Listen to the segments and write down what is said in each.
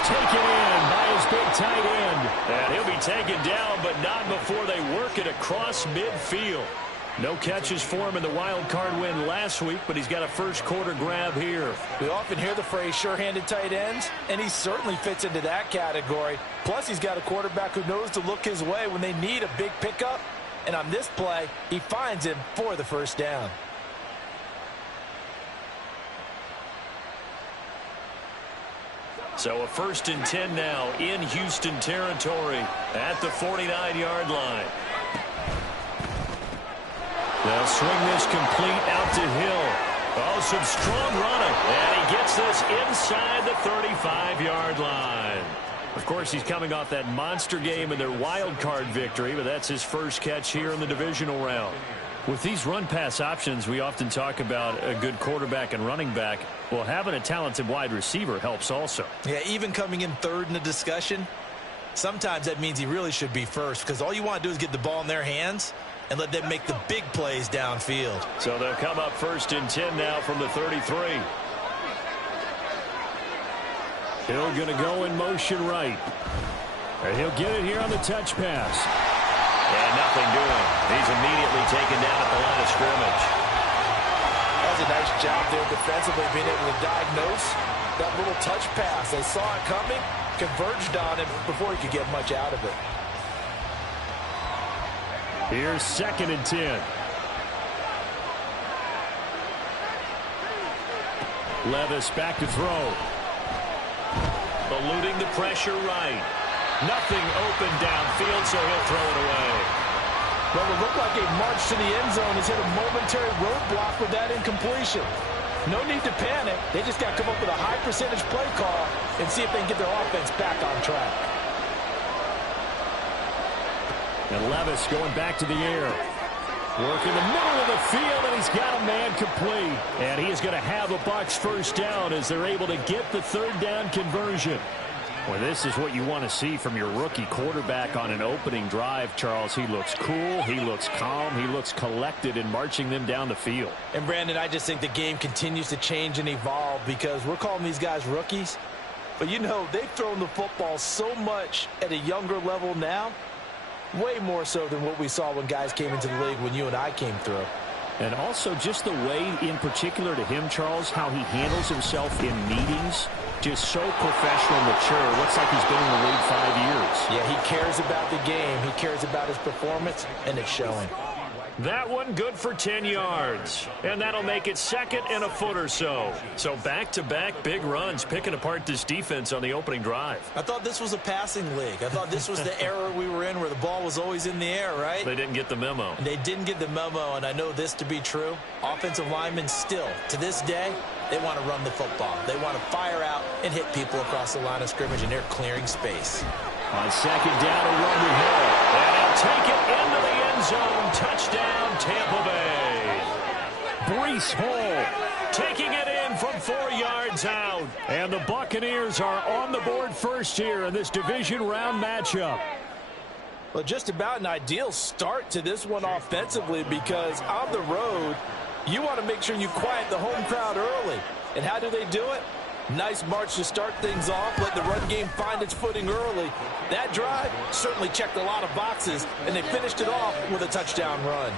taken in by his big tight end. And he'll be taken down, but not before they work it across midfield. No catches for him in the wild card win last week, but he's got a first quarter grab here. We often hear the phrase sure-handed tight ends, and he certainly fits into that category. Plus, he's got a quarterback who knows to look his way when they need a big pickup. And on this play, he finds him for the first down. So a 1st and 10 now in Houston territory at the 49-yard line. They'll swing this complete out to Hill. Oh, some strong running. And he gets this inside the 35-yard line. Of course, he's coming off that monster game in their wild card victory, but that's his first catch here in the divisional round. With these run-pass options, we often talk about a good quarterback and running back. Well, having a talented wide receiver helps also. Yeah, even coming in third in the discussion, sometimes that means he really should be first, because all you want to do is get the ball in their hands and let them make the big plays downfield. So they'll come up 1st and 10 now from the 33. Hill going to go in motion right. And he'll get it here on the touch pass. And nothing doing. He's immediately taken down at the line of scrimmage. That was a nice job there defensively, being able to diagnose that little touch pass. They saw it coming, converged on him before he could get much out of it. Here's 2nd and 10. Levis back to throw. Eluding the pressure right. Nothing open downfield, so he'll throw it away. Well, it looked like a march to the end zone has hit a momentary roadblock with that incompletion. No need to panic. They just got to come up with a high percentage play call and see if they can get their offense back on track. And Levis going back to the air. Work in the middle of the field, and he's got a man complete. And he is going to have a Bucs first down as they're able to get the 3rd down conversion. Well, this is what you want to see from your rookie quarterback on an opening drive, Charles. He looks cool, he looks calm, he looks collected in marching them down the field. And, Brandon, I just think the game continues to change and evolve because we're calling these guys rookies. But, you know, they've thrown the football so much at a younger level now, way more so than what we saw when guys came into the league when you and I came through. And also just the way, in particular to him, Charles, how he handles himself in meetings. Just so professional, mature. Looks like he's been in the league 5 years. Yeah, he cares about the game. He cares about his performance, and it's showing. That one good for 10 yards. And that'll make it 2nd and a foot or so. So back-to-back big runs, picking apart this defense on the opening drive. I thought this was a passing league. I thought this was the era we were in where the ball was always in the air, right? They didn't get the memo. And they didn't get the memo, and I know this to be true. Offensive linemen still, to this day, they want to run the football. They want to fire out and hit people across the line of scrimmage, and they're clearing space. On 2nd down, a run to Hill. And he'll take it into the end zone. Touchdown, Tampa Bay. Breece Hall taking it in from 4 yards out. And the Buccaneers are on the board first here in this division round matchup. Well, just about an ideal start to this one offensively because on the road, you want to make sure you quiet the home crowd early. And how do they do it? Nice march to start things off. Let the run game find its footing early. That drive certainly checked a lot of boxes, and they finished it off with a touchdown run.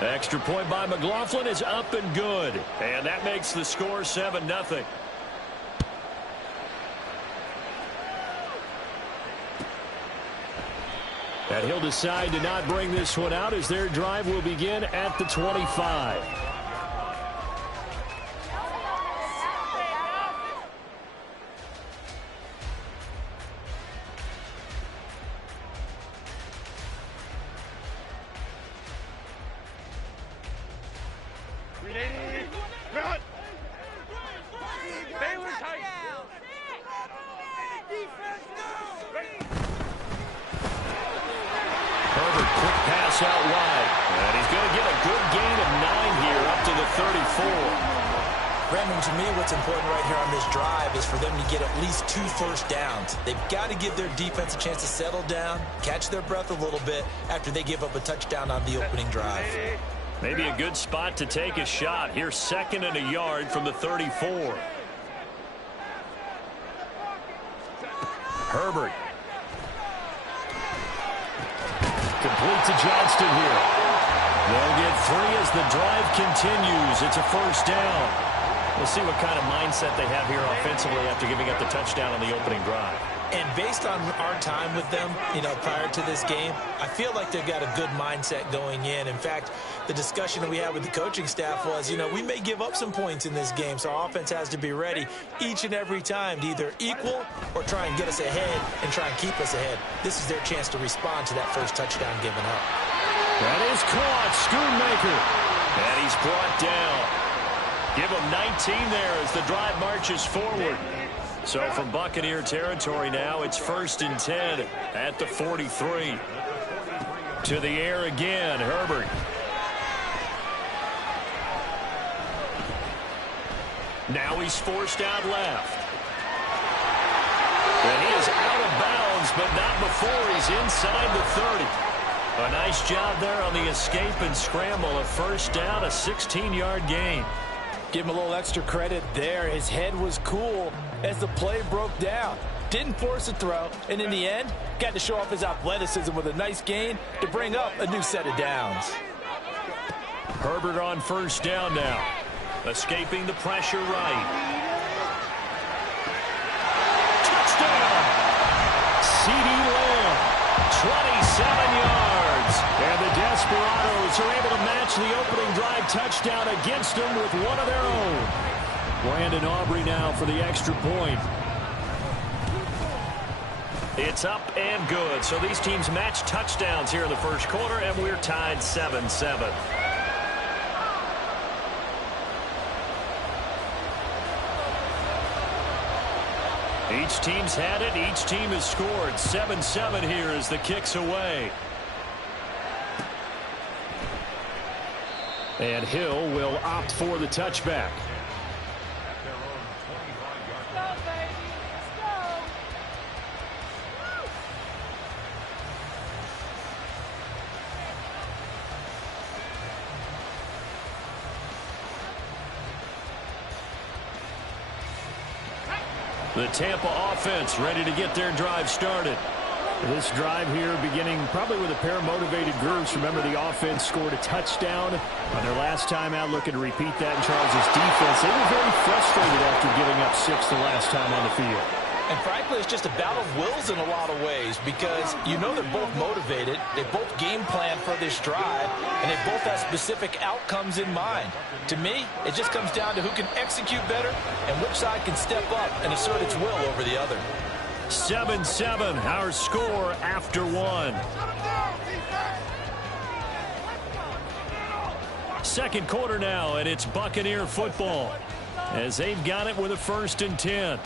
Extra point by McLaughlin is up and good. And that makes the score 7-0. And he'll decide to not bring this one out as their drive will begin at the 25. Out wide. And he's going to get a good gain of 9 here up to the 34. Brandon, to me, what's important right here on this drive is for them to get at least 2 first downs. They've got to give their defense a chance to settle down, catch their breath a little bit after they give up a touchdown on the opening drive. Maybe a good spot to take a shot. Here's 2nd and a yard from the 34. Herbert. Complete to Johnston here. They'll get 3 as the drive continues. It's a first down. We'll see what kind of mindset they have here offensively after giving up the touchdown on the opening drive. And based on our time with them, prior to this game, I feel like they've got a good mindset going in. In fact, the discussion that we had with the coaching staff was, we may give up some points in this game, so our offense has to be ready each and every time to either equal or try and get us ahead and try and keep us ahead. This is their chance to respond to that first touchdown given up. That is caught. Schoonmaker. And he's brought down. Give him 19 there as the drive marches forward. So from Buccaneer territory now, it's 1st and 10 at the 43. To the air again, Herbert. Now he's forced out left. And he is out of bounds, but not before he's inside the 30. A nice job there on the escape and scramble. A first down, a 16-yard gain. Give him a little extra credit there. His head was cool as the play broke down. Didn't force a throw, and in the end, got to show off his athleticism with a nice gain to bring up a new set of downs. Herbert on first down now. Escaping the pressure right. Touchdown! CeeDee Lamb, 27 yards. And the Desperados are able to match the opening drive touchdown against them with one of their own. Brandon Aubrey now for the extra point. It's up and good. So these teams match touchdowns here in the first quarter, and we're tied 7-7. Each team's had it. Each team has scored. 7-7 here as the kick's away. And Hill will opt for the touchback. The Tampa offense ready to get their drive started. This drive here beginning probably with a pair of motivated groups. Remember, the offense scored a touchdown on their last time out, looking to repeat that in Charles' defense. They were very frustrated after giving up 6 the last time on the field. And frankly, it's just a battle of wills in a lot of ways because they're both motivated. They both game plan for this drive, and they both have specific outcomes in mind. To me, it just comes down to who can execute better and which side can step up and assert its will over the other. 7-7, our score after one. Second quarter now, and it's Buccaneer football as they've got it with a 1st and 10.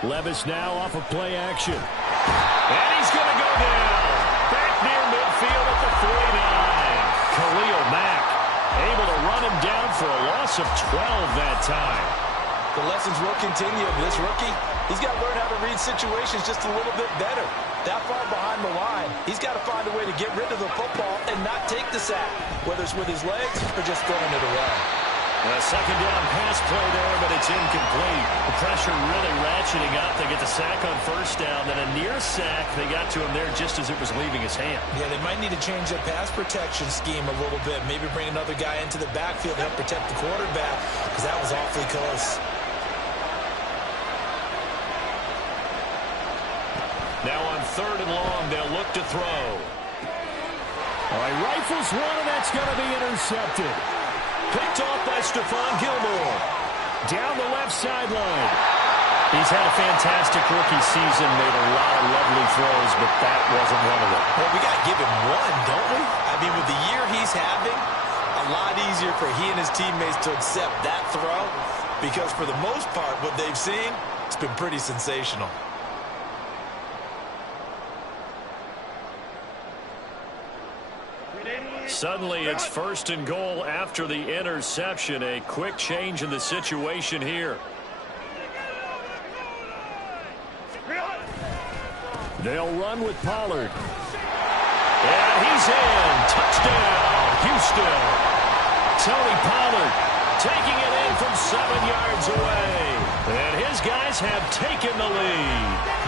Levis now off of play action. And he's going to go down. Back near midfield at the 49. Khalil Mack able to run him down for a loss of 12 that time. The lessons will continue. This rookie, he's got to learn how to read situations just a little bit better. That far behind the line, he's got to find a way to get rid of the football and not take the sack, whether it's with his legs or just throwing it away. A second down pass play there, but it's incomplete. The pressure really ratcheting up. They get the sack on first down, then a near sack. They got to him there just as it was leaving his hand. Yeah, they might need to change their pass protection scheme a little bit. Maybe bring another guy into the backfield to help protect the quarterback because that was awfully close. Now on 3rd and long, they'll look to throw. All right, rifles one, and that's going to be intercepted. Picked off by Stephon Gilmore. Down the left sideline. He's had a fantastic rookie season, made a lot of lovely throws, but that wasn't one of them. Well, we got to give him one, don't we? I mean, with the year he's having, a lot easier for he and his teammates to accept that throw because for the most part, what they've seen, it's been pretty sensational. Suddenly it's 1st and goal after the interception. A quick change in the situation here. They'll run with Pollard. And he's in. Touchdown, Houston. Tony Pollard taking it in from 7 yards away. And his guys have taken the lead.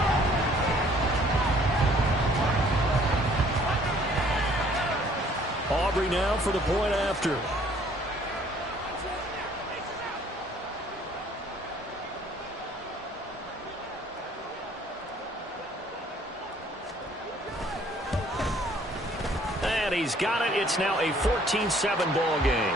Aubrey now for the point after. And he's got it. It's now a 14-7 ball game.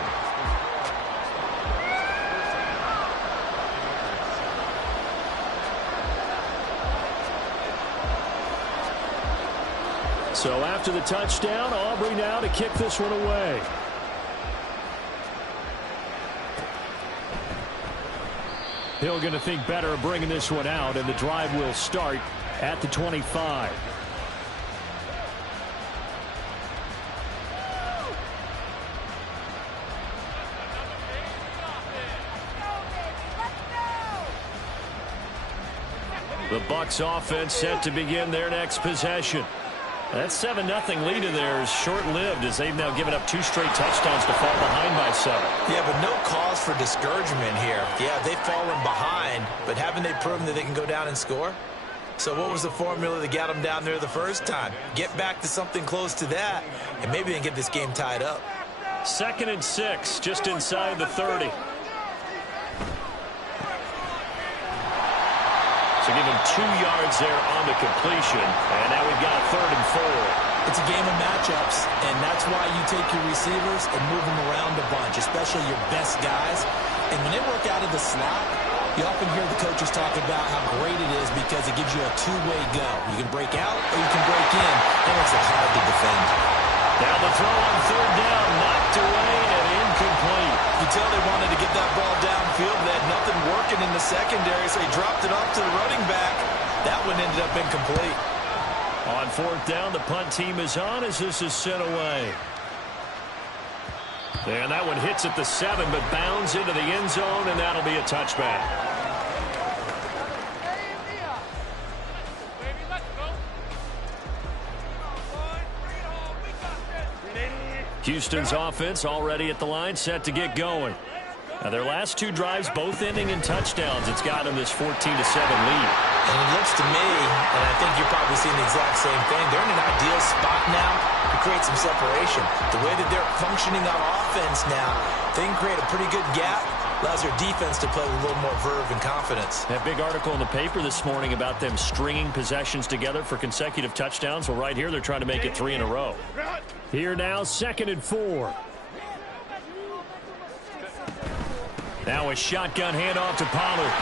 So after the touchdown, Aubrey now to kick this one away. Hill going to think better of bringing this one out, and the drive will start at the 25. The Bucs offense set to begin their next possession. That 7-0 lead of theirs short-lived as they've now given up 2 straight touchdowns to fall behind by 7. Yeah, but no cause for discouragement here. Yeah, they've fallen behind, but haven't they proven that they can go down and score? So what was the formula that got them down there the first time? Get back to something close to that, and maybe they can get this game tied up. 2nd and 6, just inside the 30. So give him 2 yards there on the completion. And now we've got 3rd and 4. It's a game of matchups, and that's why you take your receivers and move them around a bunch, especially your best guys. And when they work out of the slot, you often hear the coaches talk about how great it is because it gives you a two-way go. You can break out or you can break in. That makes it hard to defend. Now the throw on 3rd down, knocked away and incomplete. You tell they wanted to get that ball downfield. They had nothing working in the secondary, so he dropped it off to the running back. That one ended up incomplete. On 4th down, the punt team is on as this is sent away. And that one hits at the 7, but bounds into the end zone, and that'll be a touchback. Houston's offense already at the line, set to get going. Now their last 2 drives both ending in touchdowns. It's got them this 14-7 lead. And it looks to me, and I think you're probably seeing the exact same thing, they're in an ideal spot now to create some separation. The way that they're functioning on offense now, they can create a pretty good gap. Allows their defense to play with a little more verve and confidence. That big article in the paper this morning about them stringing possessions together for consecutive touchdowns. Well, right here, they're trying to make it 3 in a row. Here now, 2nd and 4. Now a shotgun handoff to Pollard.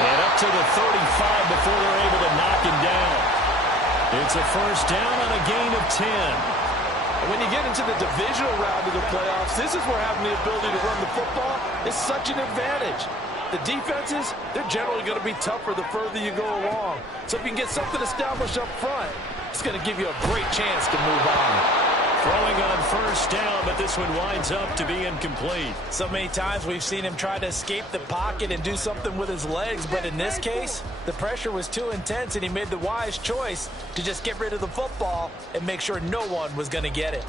And up to the 35 before they're able to knock him down. It's a 1st down on a gain of 10. When you get into the divisional round of the playoffs, this is where having the ability to run the football is such an advantage. The defenses, they're generally going to be tougher the further you go along. So if you can get something established up front, it's going to give you a great chance to move on. Throwing on 1st down, but this one winds up to be incomplete. So many times we've seen him try to escape the pocket and do something with his legs, but in this case, the pressure was too intense and he made the wise choice to just get rid of the football and make sure no one was going to get it.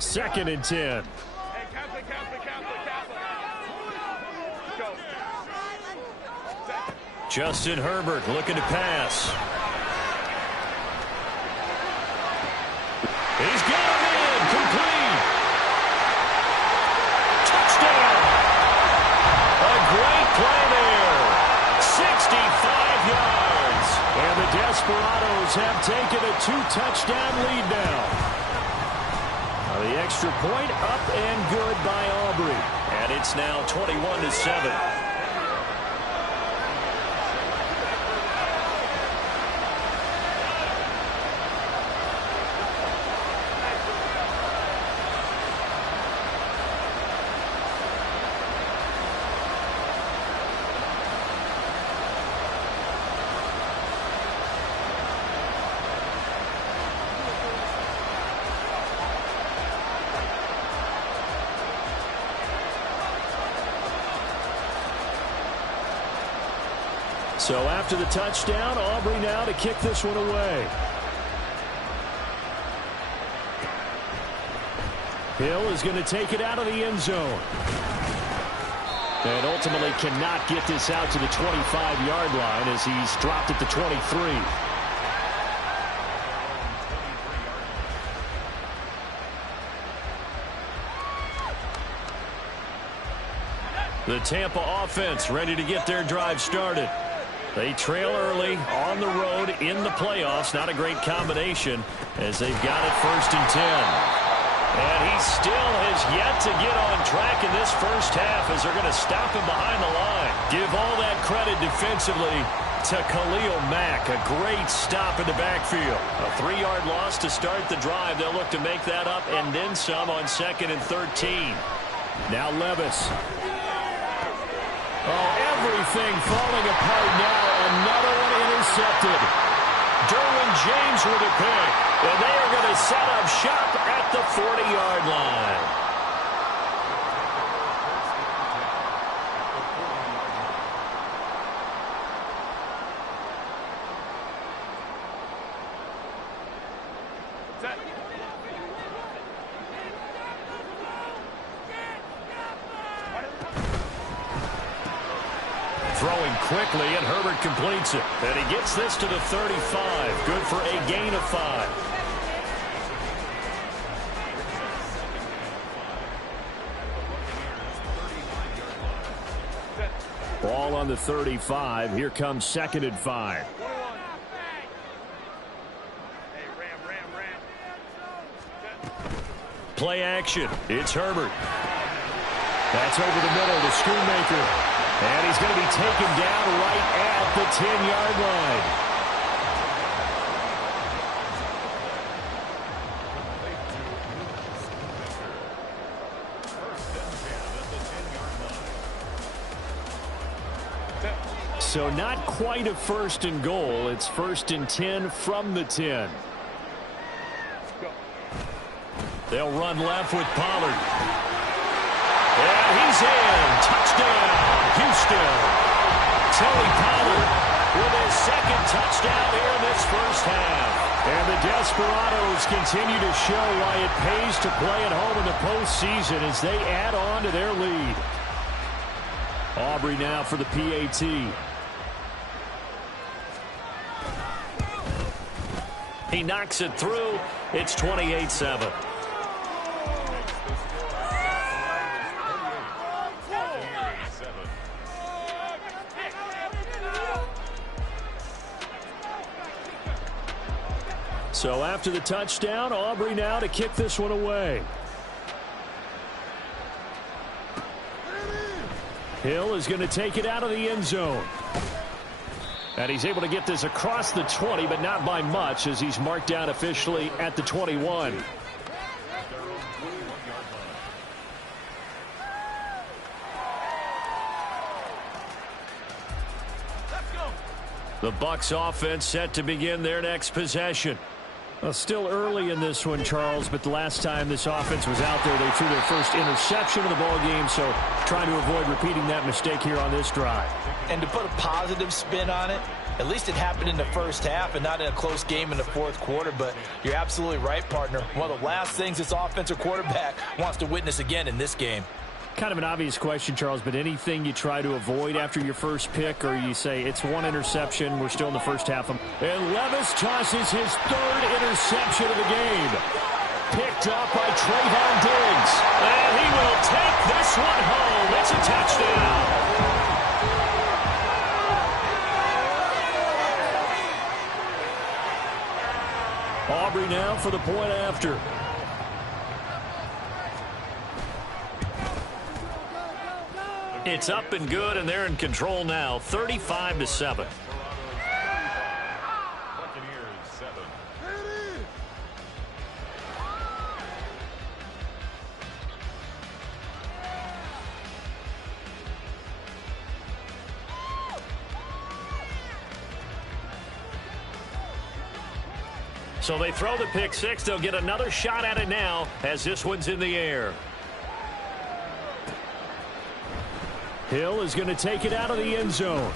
2nd and 10. Justin Herbert looking to pass. He's got him in, complete. Touchdown. A great play there. 65 yards. And the Desperados have taken a 2-touchdown lead now. The extra point up and good by Aubrey. And it's now 21-7. So after the touchdown, Aubrey now to kick this one away. Hill is going to take it out of the end zone. And ultimately cannot get this out to the 25-yard line as he's dropped at the 23. The Tampa offense ready to get their drive started. They trail early on the road in the playoffs. Not a great combination as they've got it 1st and 10. And he still has yet to get on track in this first half as they're going to stop him behind the line. Give all that credit defensively to Khalil Mack. A great stop in the backfield. A 3-yard loss to start the drive. They'll look to make that up and then some on 2nd and 13. Now Levis. Oh, everything falling apart now. Another one intercepted. Derwin James with a pick. And they are going to set up shop at the 40-yard line. Throwing quickly, and Herbert completes it. And he gets this to the 35. Good for a gain of 5. Ball on the 35. Here comes 2nd and 5. Play action. It's Herbert. That's over the middle to Schoonmaker. And he's going to be taken down right at the 10-yard line. So not quite a 1st and goal. It's 1st and 10 from the 10. They'll run left with Pollard. And he's in. Touchdown, Houston. Tony Pollard with his 2nd touchdown here in this first half. And the Desperados continue to show why it pays to play at home in the postseason as they add on to their lead. Aubrey now for the PAT. He knocks it through. It's 28-7. So after the touchdown, Aubrey now to kick this one away. Hill is going to take it out of the end zone. And he's able to get this across the 20, but not by much as he's marked down officially at the 21. The Bucs offense set to begin their next possession. Well, still early in this one, Charles, but the last time this offense was out there, they threw their first interception of the ball game, so trying to avoid repeating that mistake here on this drive. And to put a positive spin on it, at least it happened in the first half and not in a close game in the 4th quarter, but you're absolutely right, partner. One of the last things this offensive quarterback wants to witness again in this game. Kind of an obvious question, Charles, but anything you try to avoid after your first pick, or you say it's one interception, we're still in the first half. And Levis tosses his 3rd interception of the game. Picked up by Trayvon Diggs. And he will take this one home. It's a touchdown. Aubrey now for the point after. It's up and good, and they're in control now, 35-7. So they throw the pick six. They'll get another shot at it now as this one's in the air. Hill is going to take it out of the end zone.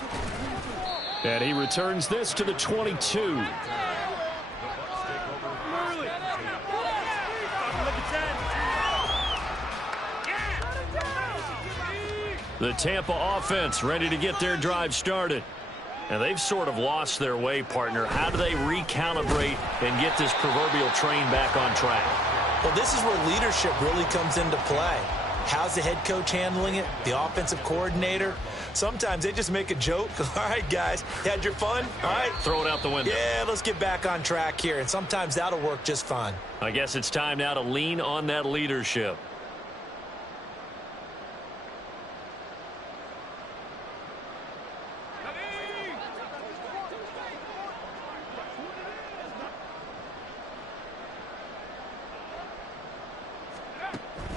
And he returns this to the 22. The Tampa offense ready to get their drive started. And they've sort of lost their way, partner. How do they recalibrate and get this proverbial train back on track? Well, this is where leadership really comes into play. How's the head coach handling it? The offensive coordinator? Sometimes they just make a joke. All right, guys, had your fun? All right. Throw it out the window. Yeah, let's get back on track here. And sometimes that'll work just fine. I guess it's time now to lean on that leadership.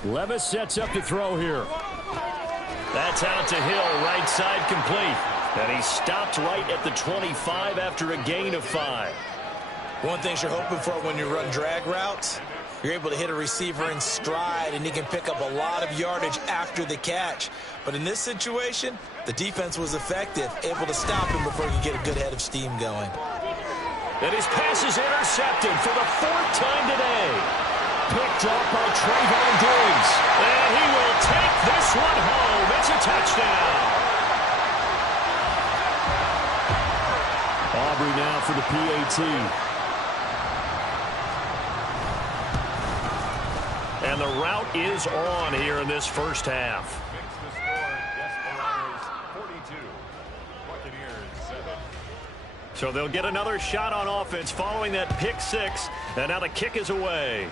Levis sets up to throw here. That's out to Hill, right side complete. And he stopped right at the 25 after a gain of 5. One thing you're hoping for when you run drag routes, you're able to hit a receiver in stride, and he can pick up a lot of yardage after the catch. But in this situation, the defense was effective, able to stop him before he could get a good head of steam going. And his pass is intercepted for the 4th time today. Picked up by Trayvon Diggs. And he will take this one home. It's a touchdown. Aubrey now for the PAT. And the route is on here in this first half. So they'll get another shot on offense following that pick 6. And now the kick is away.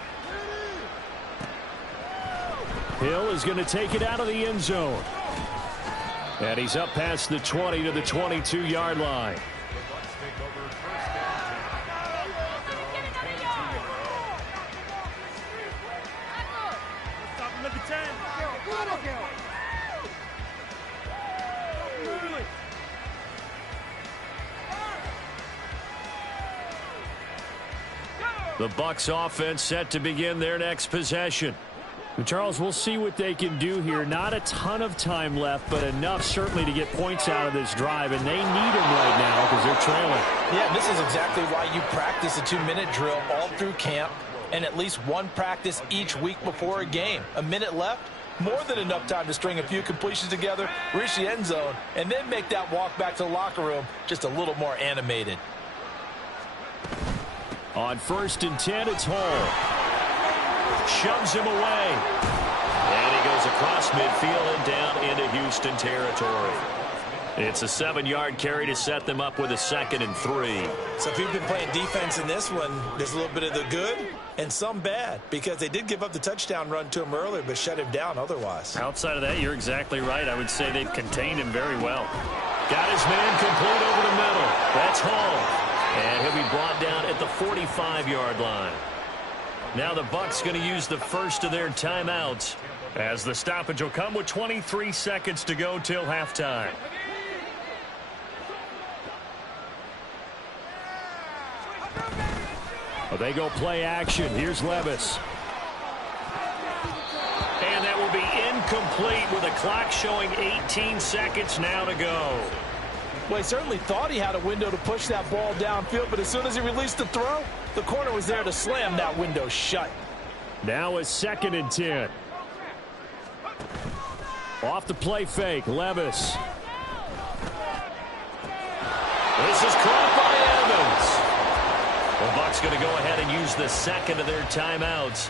Hill is going to take it out of the end zone. And he's up past the 20 to the 22-yard line. The Bucs offense set to begin their next possession. Charles, we'll see what they can do here. Not a ton of time left, but enough certainly to get points out of this drive, and they need them right now because they're trailing. Yeah, this is exactly why you practice a 2-minute drill all through camp and at least one practice each week before a game. A minute left, more than enough time to string a few completions together, reach the end zone, and then make that walk back to the locker room just a little more animated. On 1st and 10, it's Hall. Shoves him away. And he goes across midfield and down into Houston territory. It's a 7-yard carry to set them up with a 2nd and 3. So if you've been playing defense in this one, there's a little bit of the good and some bad, because they did give up the touchdown run to him earlier but shut him down otherwise. Outside of that, you're exactly right. I would say they've contained him very well. Got his man complete over the middle. That's Hall. And he'll be brought down at the 45-yard line. Now the Bucs going to use the first of their timeouts as the stoppage will come with 23 seconds to go till halftime. Well, they go play action. Here's Levis. And that will be incomplete with the clock showing 18 seconds now to go. Well, he certainly thought he had a window to push that ball downfield, but as soon as he released the throw, the corner was there to slam that window shut. Now a 2nd and 10. Off the play fake, Levis. This is caught by Evans. The Bucs going to go ahead and use the 2nd of their timeouts.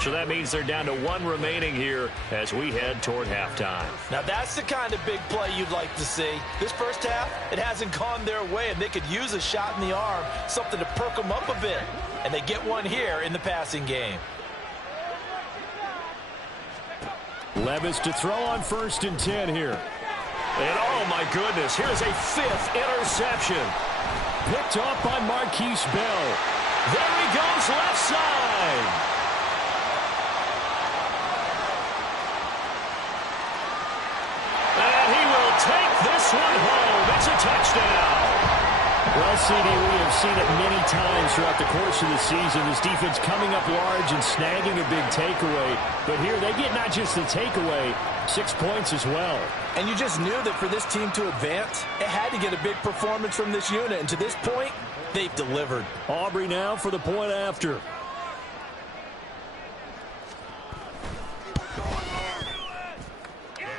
So that means they're down to 1 remaining here as we head toward halftime. Now that's the kind of big play you'd like to see. This first half, it hasn't gone their way, and they could use a shot in the arm, something to perk them up a bit. And they get one here in the passing game. Levis to throw on 1st and 10 here. And oh my goodness, here's a 5th interception. Picked off by Marquise Bell. There he goes left side. And he will take this one home. It's a touchdown. Well, CD, we have seen it many times throughout the course of the season. This defense coming up large and snagging a big takeaway. But here they get not just the takeaway, 6 points as well. And you just knew that for this team to advance, it had to get a big performance from this unit. And to this point, they've delivered. Aubrey now for the point after.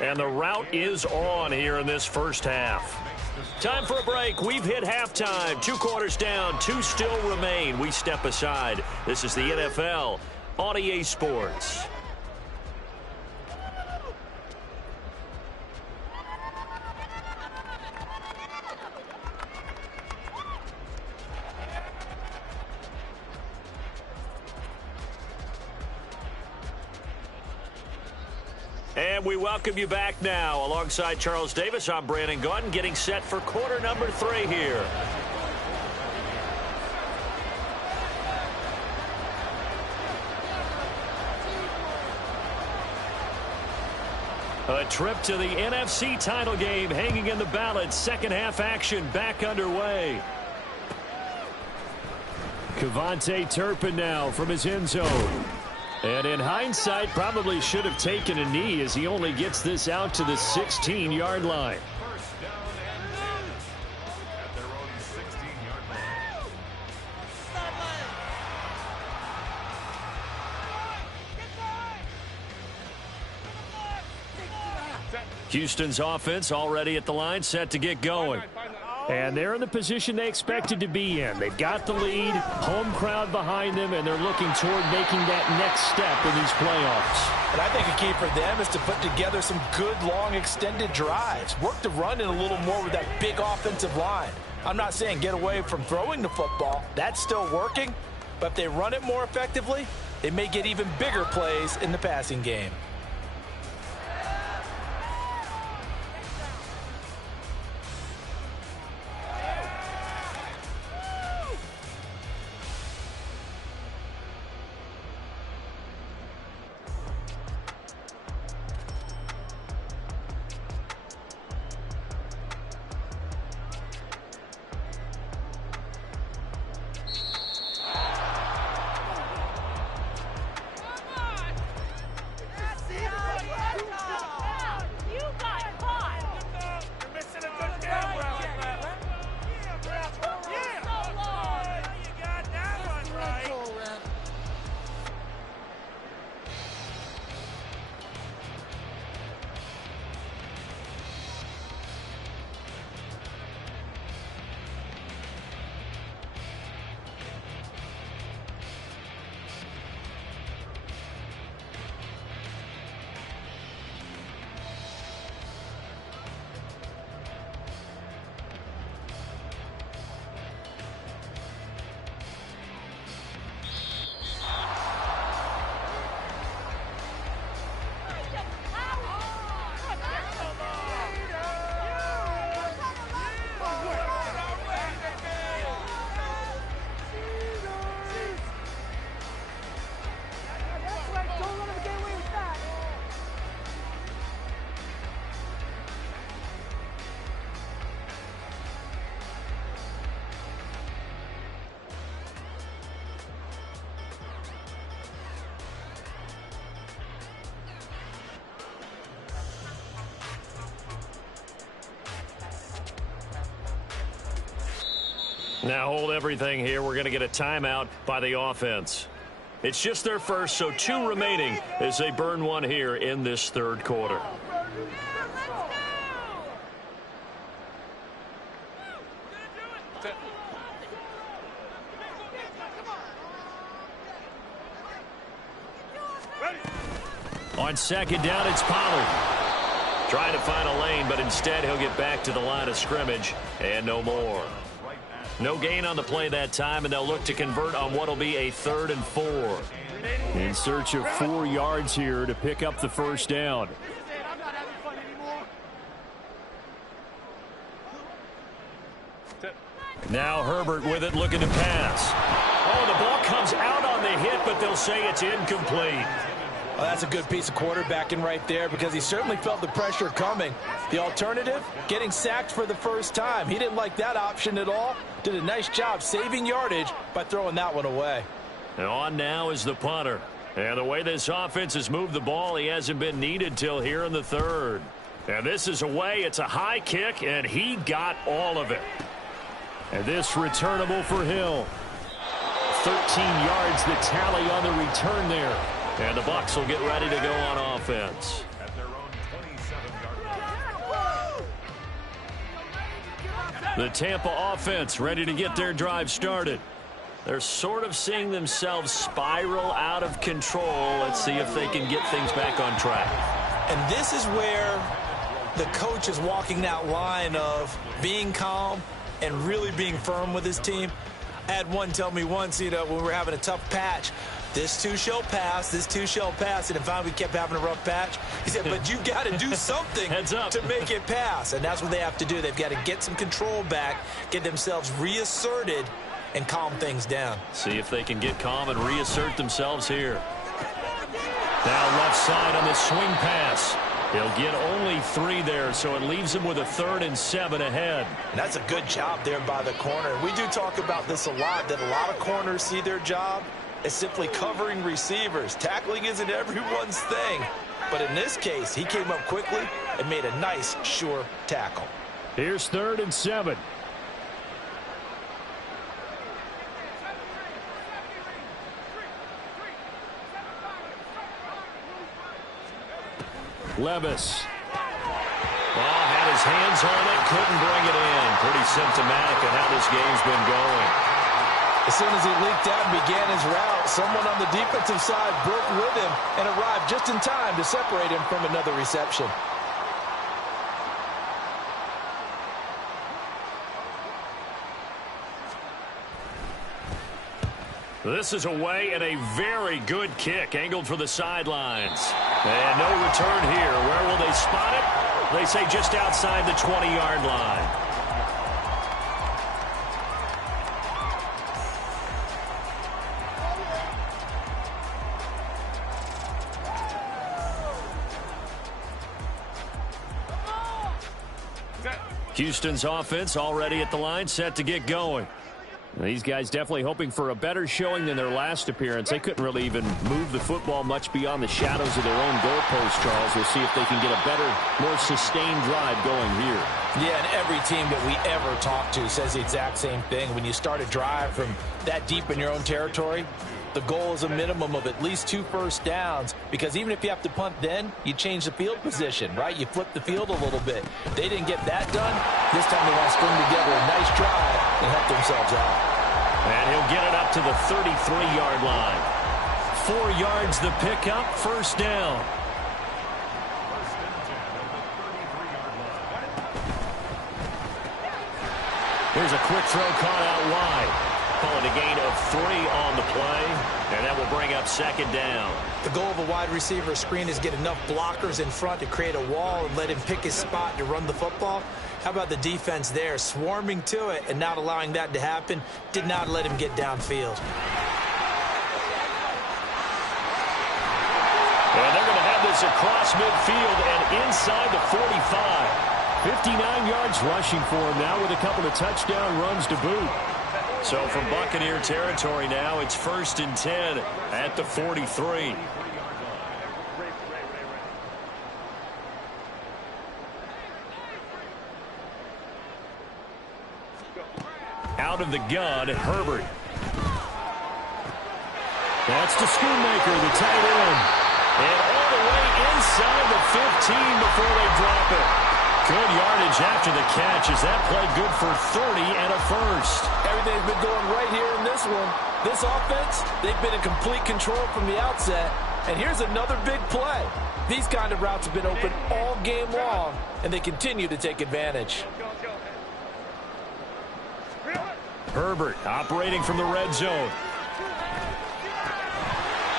And the route is on here in this first half. Time for a break. We've hit halftime. 2 quarters down. 2 still remain. We step aside. This is the NFL on EA Sports. And we welcome you back now. Alongside Charles Davis, I'm Brandon Gaudin, getting set for quarter number 3 here. A trip to the NFC title game hanging in the balance. Second half action back underway. KaVontae Turpin now from his end zone. And in hindsight, probably should have taken a knee as he only gets this out to the 16-yard line. First down and 10 at their own 16-yard line. Houston's offense already at the line, set to get going. And they're in the position they expected to be in. They've got the lead, home crowd behind them, and they're looking toward making that next step in these playoffs. And I think a key for them is to put together some good, long, extended drives. Work the run in a little more with that big offensive line. I'm not saying get away from throwing the football. That's still working. But if they run it more effectively, they may get even bigger plays in the passing game. Now hold everything here. We're going to get a timeout by the offense. It's just their first, so 2 remaining as they burn 1 here in this third quarter. On second down, it's Pollard. Trying to find a lane, but instead he'll get back to the line of scrimmage and no more. No gain on the play that time, and they'll look to convert on what will be a 3rd and 4. In search of 4 yards here to pick up the first down. Now Herbert with it, looking to pass. Oh, the ball comes out on the hit, but they'll say it's incomplete. Well, that's a good piece of quarterbacking right there because he certainly felt the pressure coming. The alternative, getting sacked for the first time. He didn't like that option at all. Did a nice job saving yardage by throwing that one away. And on now is the punter. And the way this offense has moved the ball, he hasn't been needed till here in the third. And this is away. It's a high kick, and he got all of it. And this returnable for Hill. 13 yards the tally on the return there. And the Bucs will get ready to go on offense. At their own 27-yard line. The Tampa offense ready to get their drive started. They're sort of seeing themselves spiral out of control. Let's see if they can get things back on track. And this is where the coach is walking that line of being calm and really being firm with his team. I had one tell me once, when we were having a tough patch, this too shall pass, this too shall pass. And finally we kept having a rough patch. He said, but you got to do something to make it pass. And that's what they have to do. They've got to get some control back, get themselves reasserted, and calm things down. See if they can get calm and reassert themselves here. Now left side on the swing pass. He'll get only 3 there, so it leaves him with a 3rd and 7 ahead. And that's a good job there by the corner. We do talk about this a lot, that a lot of corners see their job as simply covering receivers. Tackling isn't everyone's thing. But in this case, he came up quickly and made a nice, sure tackle. Here's 3rd and 7. Levis. Well, had his hands on it, couldn't bring it in. Pretty symptomatic of how this game's been going. As soon as he leaked out and began his route, someone on the defensive side broke with him and arrived just in time to separate him from another reception. This is away and a very good kick angled for the sidelines. And no return here. Where will they spot it? They say just outside the 20-yard line. Houston's offense already at the line, set to get going. These guys definitely hoping for a better showing than their last appearance. They couldn't really even move the football much beyond the shadows of their own goalpost, Charles. We'll see if they can get a better, more sustained drive going here. Yeah, and every team that we ever talk to says the exact same thing. When you start a drive from that deep in your own territory, the goal is a minimum of at least 2 first downs, because even if you have to punt then, you change the field position, right? You flip the field a little bit. They didn't get that done. This time they want to string together a nice drive and help themselves out. And he'll get it up to the 33-yard line. 4 yards the pickup, first down. Here's a quick throw caught out wide. Call it a gain of 3 on the play, and that will bring up second down. The goal of a wide receiver screen is get enough blockers in front to create a wall and let him pick his spot to run the football. How about the defense there, swarming to it and not allowing that to happen? Did not let him get downfield. And they're going to have this across midfield and inside the 45. 59 yards rushing for him now with a couple of touchdown runs to boot. So from Buccaneer territory now, it's 1st and 10 at the 43. Out of the gun, Herbert. That's to Schoonmaker, the tight end. And all the way inside the 15 before they drop it. Good yardage after the catch as that play good for 30 and a first. Everything's been going right here in this one. This offense, they've been in complete control from the outset. And here's another big play. These kind of routes have been open all game long, and they continue to take advantage. Herbert operating from the red zone.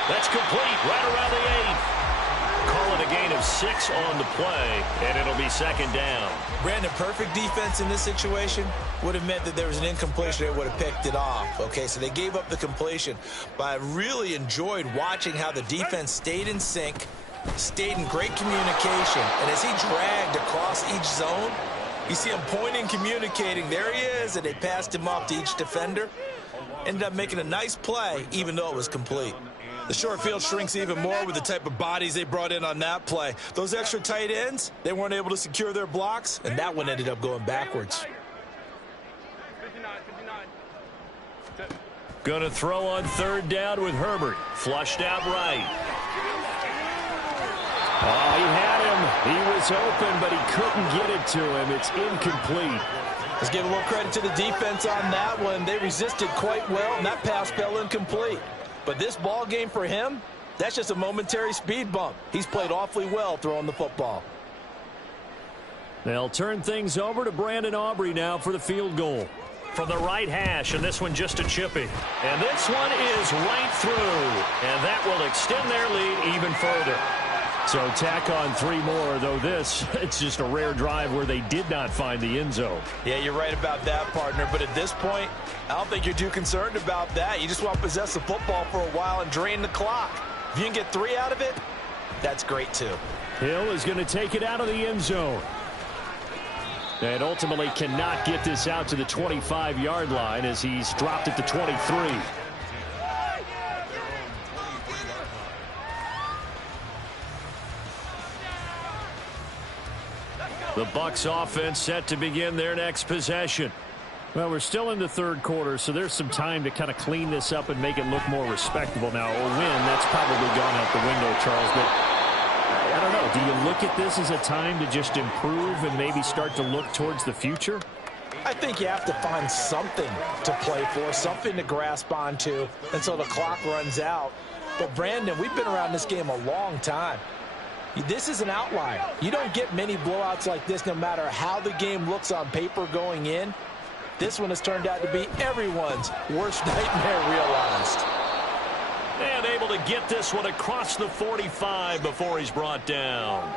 That's complete right around the 8. call it a gain of 6 on the play, and it'll be second down. Brandon, perfect defense in this situation would have meant that there was an incompletion. They would have picked it off. Okay, so they gave up the completion. But I really enjoyed watching how the defense stayed in sync, stayed in great communication. And as he dragged across each zone, you see him pointing, communicating. There he is, and they passed him off to each defender. Ended up making a nice play, even though it was complete. The short field shrinks even more with the type of bodies they brought in on that play. Those extra tight ends, they weren't able to secure their blocks, and that one ended up going backwards. Going to throw on third down with Herbert. Flushed out right. Oh, he had him. He was open, but he couldn't get it to him. It's incomplete. Let's give a little credit to the defense on that one. They resisted quite well, and that pass fell incomplete. But this ball game for him, that's just a momentary speed bump. He's played awfully well throwing the football. They'll turn things over to Brandon Aubrey now for the field goal. From the right hash, and this one just a chippy. And this one is right through. And that will extend their lead even further. So tack on 3 more, though this, it's just a rare drive where they did not find the end zone. Yeah, you're right about that, partner. But at this point, I don't think you're too concerned about that. You just want to possess the football for a while and drain the clock. If you can get 3 out of it, that's great too. Hill is going to take it out of the end zone. And ultimately cannot get this out to the 25-yard line as he's dropped at the 23. The Bucs offense set to begin their next possession. Well, we're still in the third quarter, so there's some time to kind of clean this up and make it look more respectable. Now, a win, that's probably gone out the window, Charles, but I don't know. Do you look at this as a time to just improve and maybe start to look towards the future? I think you have to find something to play for, something to grasp onto until the clock runs out. But, Brandon, we've been around this game a long time. This is an outlier. You don't get many blowouts like this no matter how the game looks on paper going in. This one has turned out to be everyone's worst nightmare realized. And able to get this one across the 45 before he's brought down.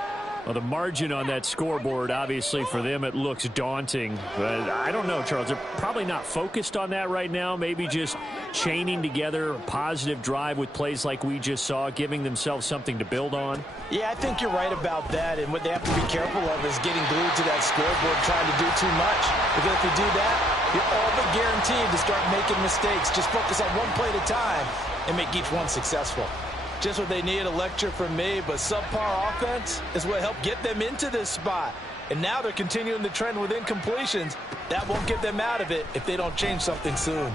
Well, the margin on that scoreboard, obviously, for them, it looks daunting. But I don't know, Charles. They're probably not focused on that right now. Maybe just chaining together a positive drive with plays like we just saw, giving themselves something to build on. Yeah, I think you're right about that. And what they have to be careful of is getting glued to that scoreboard, trying to do too much. Because if you do that, you're all but guaranteed to start making mistakes. Just focus on one play at a time and make each one successful. Just what they need, a lecture from me, but subpar offense is what helped get them into this spot. And now they're continuing the trend with incompletions. That won't get them out of it if they don't change something soon.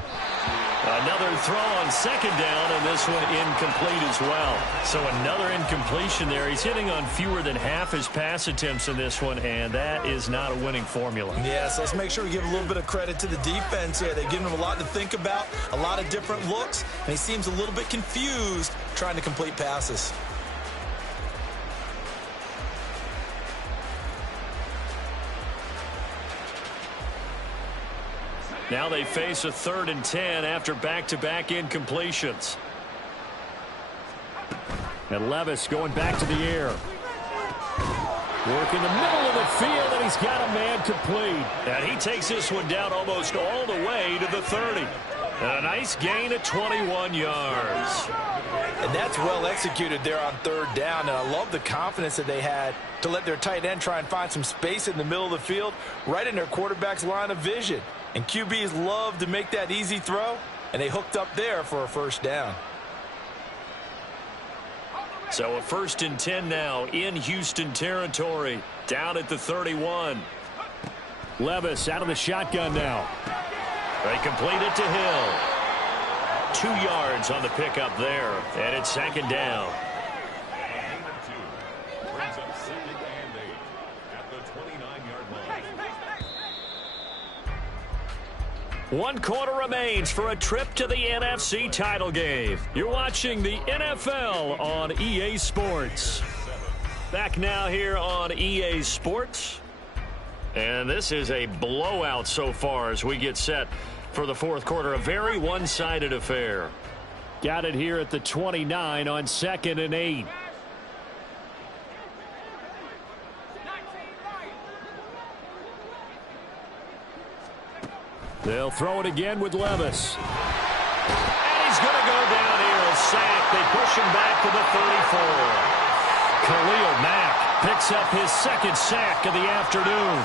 Another throw on second down, and this one incomplete as well. So another incompletion there. He's hitting on fewer than half his pass attempts in this one, and that is not a winning formula. Yeah, so let's make sure we give a little bit of credit to the defense here. They've given him a lot to think about, a lot of different looks, and he seems a little bit confused trying to complete passes. Now they face a 3rd and 10 after back-to-back incompletions. And Levis going back to the air. Work in the middle of the field, and he's got a man complete. And he takes this one down almost all the way to the 30. And a nice gain of 21 yards. And that's well executed there on 3rd down. And I love the confidence that they had to let their tight end try and find some space in the middle of the field, right in their quarterback's line of vision. And QBs love to make that easy throw, and they hooked up there for a 1st down. So a 1st and 10 now in Houston territory, down at the 31. Levis out of the shotgun now. They complete it to Hill. 2 yards on the pickup there, and it's 2nd down. Brings up 2nd and 8 at the 29-yard line. 1 quarter remains for a trip to the NFC title game. You're watching the NFL on EA Sports. Back now here on EA Sports. And this is a blowout so far as we get set for the 4th quarter. A very one-sided affair. Got it here at the 29 on 2nd and 8. They'll throw it again with Levis. And he's going to go down here. A sack. They push him back to the 34. Khalil Mack picks up his second sack of the afternoon.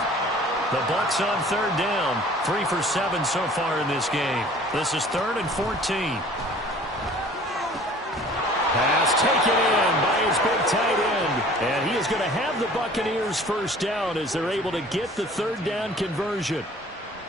The Bucs on third down. 3 for 7 so far in this game. This is 3rd and 14. Pass taken in by his big tight end. And he is going to have the Buccaneers first down as they're able to get the third down conversion.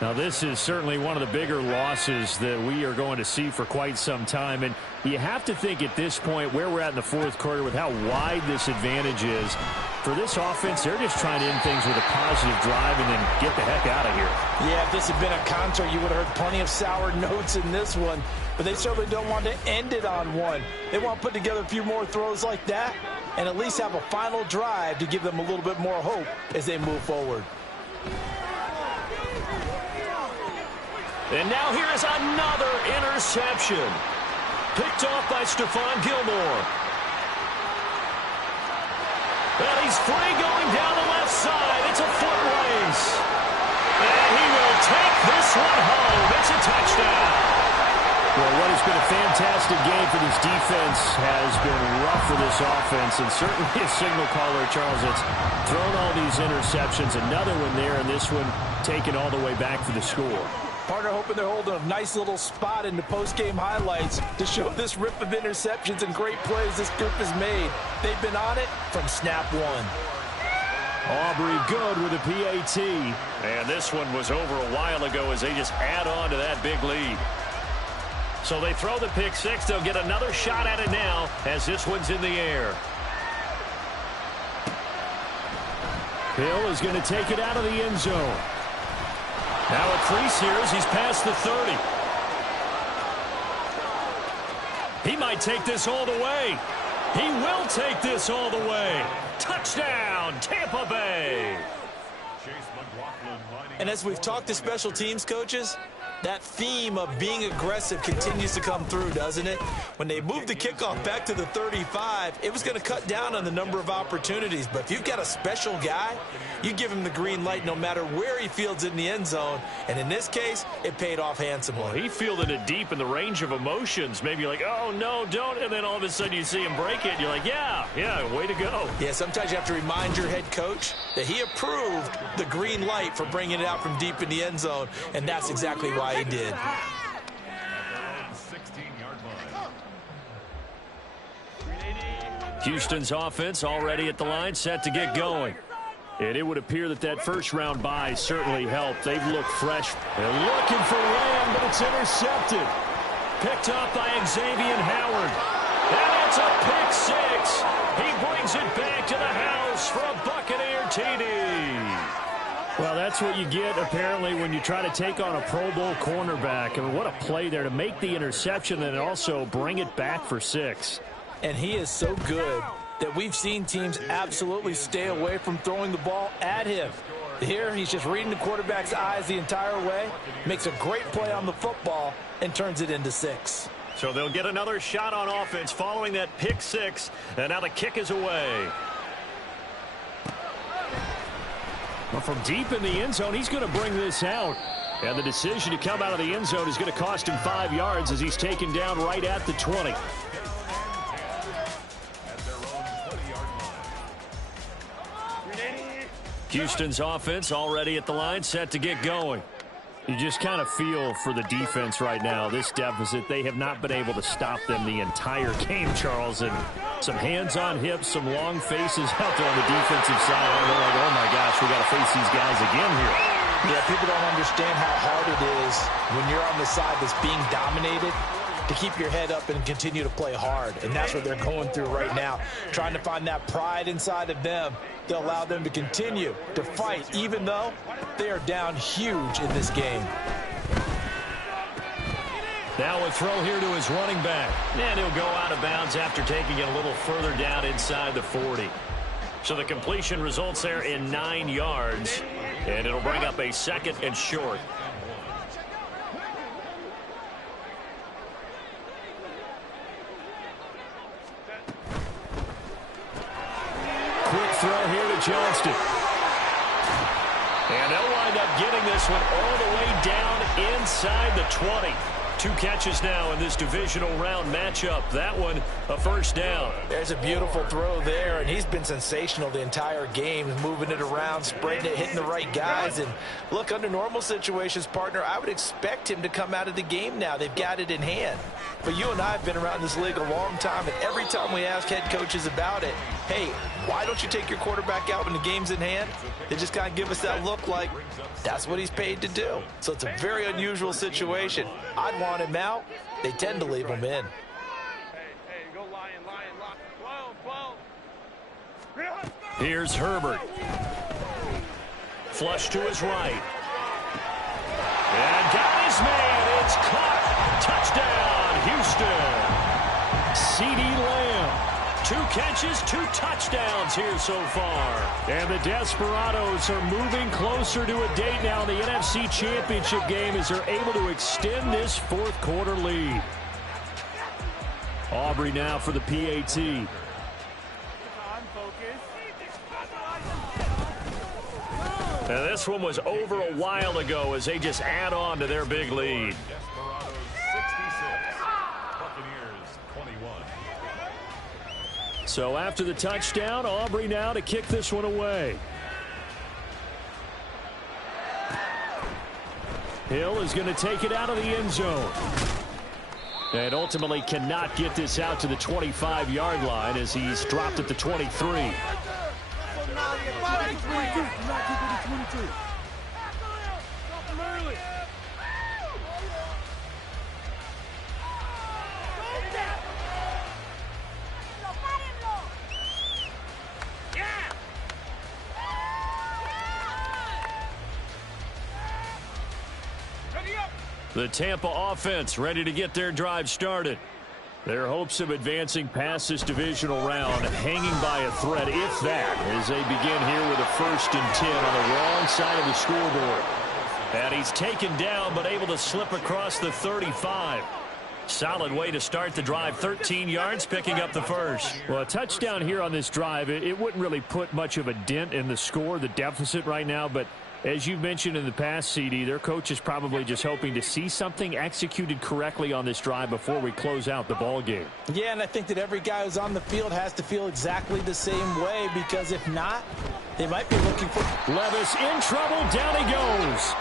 Now, this is certainly one of the bigger losses that we are going to see for quite some time. And you have to think at this point where we're at in the fourth quarter with how wide this advantage is. For this offense, they're just trying to end things with a positive drive and then get the heck out of here. Yeah, if this had been a concert, you would have heard plenty of sour notes in this one. But they certainly don't want to end it on one. They want to put together a few more throws like that and at least have a final drive to give them a little bit more hope as they move forward. And now here is another interception. Picked off by Stephon Gilmore. Well, he's free going down the left side. It's a foot race. And he will take this one home. It's a touchdown. Well, what has been a fantastic game for this defense has been rough for this offense. And certainly a signal caller, Charles, that's thrown all these interceptions. Another one there, and this one taken all the way back for the score. Partner hoping they're holding a nice little spot in the post-game highlights to show this rip of interceptions and great plays this group has made. They've been on it from snap one. Aubrey good with a PAT. And this one was over a while ago as they just add on to that big lead. So they throw the pick six. They'll get another shot at it now as this one's in the air. Hill is going to take it out of the end zone. Now a crease here as he's past the 30. He might take this all the way. He will take this all the way. Touchdown, Tampa Bay. And as we've talked to special teams coaches, that theme of being aggressive continues to come through, doesn't it? When they moved the kickoff back to the 35, it was going to cut down on the number of opportunities. But if you've got a special guy, you give him the green light no matter where he fields it in the end zone. And in this case, it paid off handsomely. Well, he fielded it deep in the range of emotions. Maybe like, oh, no, don't. And then all of a sudden you see him break it. And you're like, yeah, way to go. Yeah, sometimes you have to remind your head coach that he approved the green light for bringing it out from deep in the end zone. And that's exactly why he did. Houston's offense already at the line, set to get going. And it would appear that that first-round bye certainly helped. They've looked fresh. They're looking for Lamb, but it's intercepted. Picked up by Xavier Howard. And it's a pick six. He brings it back to the house for a Buccaneer TD. Well, that's what you get, apparently, when you try to take on a Pro Bowl cornerback. I mean, what a play there to make the interception and also bring it back for 6. And he is so good that we've seen teams absolutely stay away from throwing the ball at him. Here, he's just reading the quarterback's eyes the entire way, makes a great play on the football, and turns it into 6. So they'll get another shot on offense following that pick 6, and now the kick is away. Well, from deep in the end zone, he's going to bring this out. And the decision to come out of the end zone is going to cost him 5 yards as he's taken down right at the 20. Houston's offense already at the line, set to get going. You just kind of feel for the defense right now, this deficit. They have not been able to stop them the entire game, Charles. And some hands on hips, some long faces out there on the defensive side. They're like, oh, my gosh, we got to face these guys again here. Yeah, people don't understand how hard it is when you're on the side that's being dominated to keep your head up and continue to play hard. And that's what they're going through right now, trying to find that pride inside of them to allow them to continue to fight, even though they are down huge in this game. Now a throw here to his running back. And he'll go out of bounds after taking it a little further down inside the 40. So the completion results there in 9 yards. And it'll bring up a 2nd and short. Quick throw here to Johnston. And they'll wind up getting this one all the way down inside the 20. 2 catches now in this divisional round matchup. That one, a first down. There's a beautiful throw there, and he's been sensational the entire game, moving it around, spreading it, hitting the right guys. And look, under normal situations, partner, I would expect him to come out of the game now. They've got it in hand. But you and I have been around this league a long time, and every time we ask head coaches about it, hey, why don't you take your quarterback out when the game's in hand? They just kind of give us that look like that's what he's paid to do. So it's a very unusual situation. I'd want him out. They tend to leave him in. Hey, go Lion, lock. 12. Here's Herbert. Flush to his right. And got his man. It's caught. Touchdown, Houston. CeeDee Lamb. 2 catches, 2 touchdowns here so far. And the Desperados are moving closer to a date now in the NFC Championship game as they're able to extend this 4th quarter lead. Aubrey now for the PAT. And this one was over a while ago as they just add on to their big lead. Desperados 66. Buccaneers 21. So after the touchdown, Aubrey now to kick this one away. Hill is going to take it out of the end zone. And ultimately cannot get this out to the 25-yard line as he's dropped at the 23. The Tampa offense ready to get their drive started. Their hopes of advancing past this divisional round hanging by a thread, if that, as they begin here with a 1st and 10 on the wrong side of the scoreboard. And he's taken down but able to slip across the 35. Solid way to start the drive. 13 yards, picking up the first. Well, a touchdown here on this drive, it wouldn't really put much of a dent in the score, the deficit right now, but as you mentioned in the past, CD, their coach is probably just hoping to see something executed correctly on this drive before we close out the ball game. Yeah, and I think that every guy who's on the field has to feel exactly the same way, because if not, they might be looking for... Levis in trouble. Down he goes.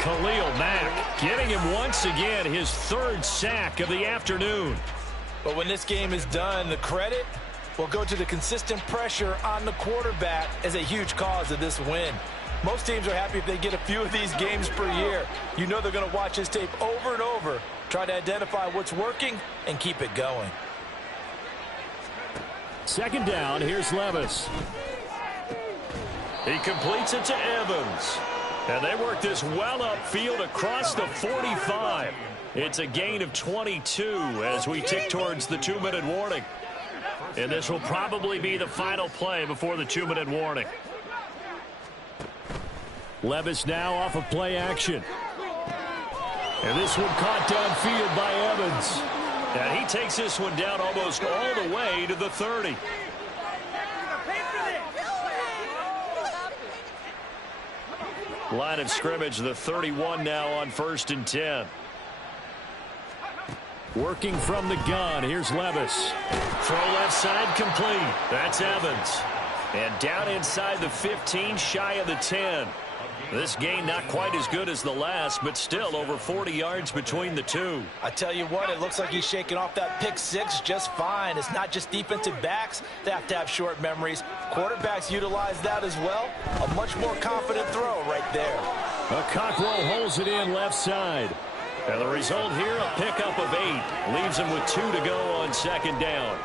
Khalil Mack getting him once again, his 3rd sack of the afternoon. But when this game is done, the credit will go to the consistent pressure on the quarterback as a huge cause of this win. Most teams are happy if they get a few of these games per year. You know they're going to watch this tape over and over, try to identify what's working, and keep it going. 2nd down, here's Levis. He completes it to Evans. And they work this well upfield across the 45. It's a gain of 22 as we tick towards the 2-minute warning. And this will probably be the final play before the 2-minute warning. Levis now off of play action. And this one caught downfield by Evans. And he takes this one down almost all the way to the 30. Line of scrimmage, the 31 now on 1st and 10. Working from the gun, here's Levis. Throw left side complete. That's Evans. And down inside the 15, shy of the 10. This gain not quite as good as the last, but still over 40 yards between the two. I tell you what, it looks like he's shaking off that pick 6 just fine. It's not just defensive backs that have to have short memories. Quarterbacks utilize that as well. A much more confident throw right there. A Cockrell holds it in left side. And the result here, a pickup of 8. Leaves him with 2 to go on 2nd down.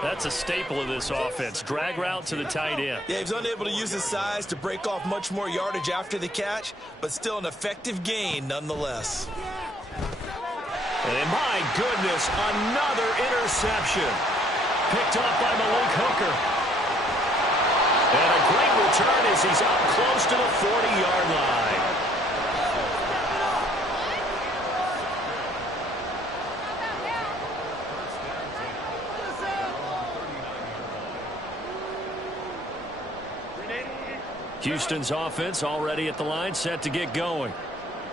That's a staple of this offense. Drag route to the tight end. Yeah, he's unable to use his size to break off much more yardage after the catch, but still an effective gain nonetheless. And my goodness, another interception. Picked off by Malik Hooker. And a great return as he's up close to the 40-yard line. Houston's offense already at the line, set to get going.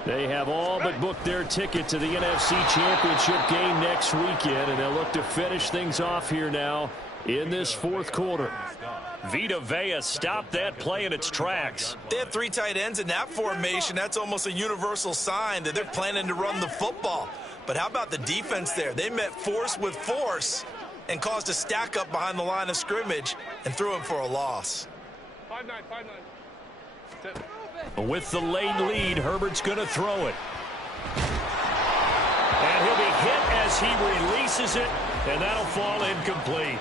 They have all but booked their ticket to the NFC Championship game next weekend, and they'll look to finish things off here now in this fourth quarter. Vita Vea stopped that play in its tracks. They have 3 tight ends in that formation. That's almost a universal sign that they're planning to run the football. But how about the defense there? They met force with force and caused a stack up behind the line of scrimmage and threw him for a loss. 5-9, 5-9. With the late lead, Herbert's going to throw it. And he'll be hit as he releases it, and that'll fall incomplete.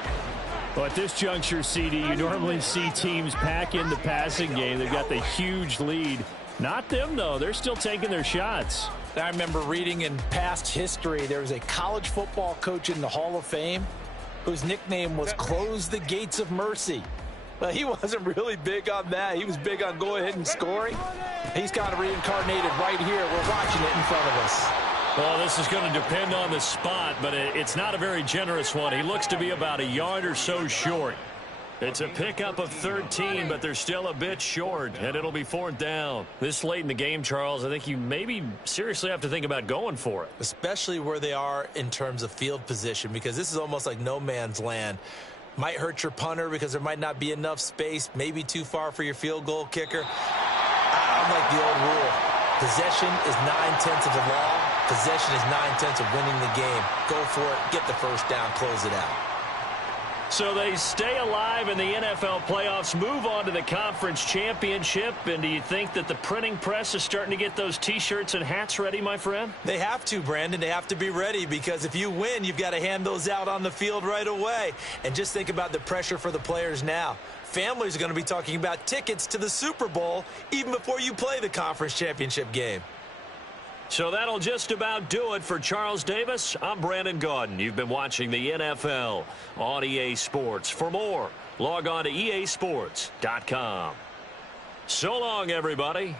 Well, at this juncture, CD, you normally see teams pack in the passing game. They've got the huge lead. Not them, though. They're still taking their shots. I remember reading in past history, there was a college football coach in the Hall of Fame whose nickname was Close the Gates of Mercy. But he wasn't really big on that. He was big on go ahead and scoring. He's kind of reincarnated right here. We're watching it in front of us. Well, this is going to depend on the spot, but it's not a very generous one. He looks to be about a yard or so short. It's a pickup of 13, but they're still a bit short, and it'll be 4th down. This late in the game, Charles, I think you maybe seriously have to think about going for it. Especially where they are in terms of field position, because this is almost like no man's land. Might hurt your punter because there might not be enough space, maybe too far for your field goal kicker. I'm like the old rule. Possession is 9/10 of the law. Possession is 9/10 of winning the game. Go for it, get the first down, close it out. So they stay alive in the NFL playoffs, move on to the conference championship. And do you think that the printing press is starting to get those T-shirts and hats ready, my friend? They have to, Brandon. They have to be ready, because if you win, you've got to hand those out on the field right away. And just think about the pressure for the players now. Families are going to be talking about tickets to the Super Bowl even before you play the conference championship game. So that'll just about do it for Charles Davis. I'm Brandon Gaudin. You've been watching the NFL on EA Sports. For more, log on to easports.com. So long, everybody.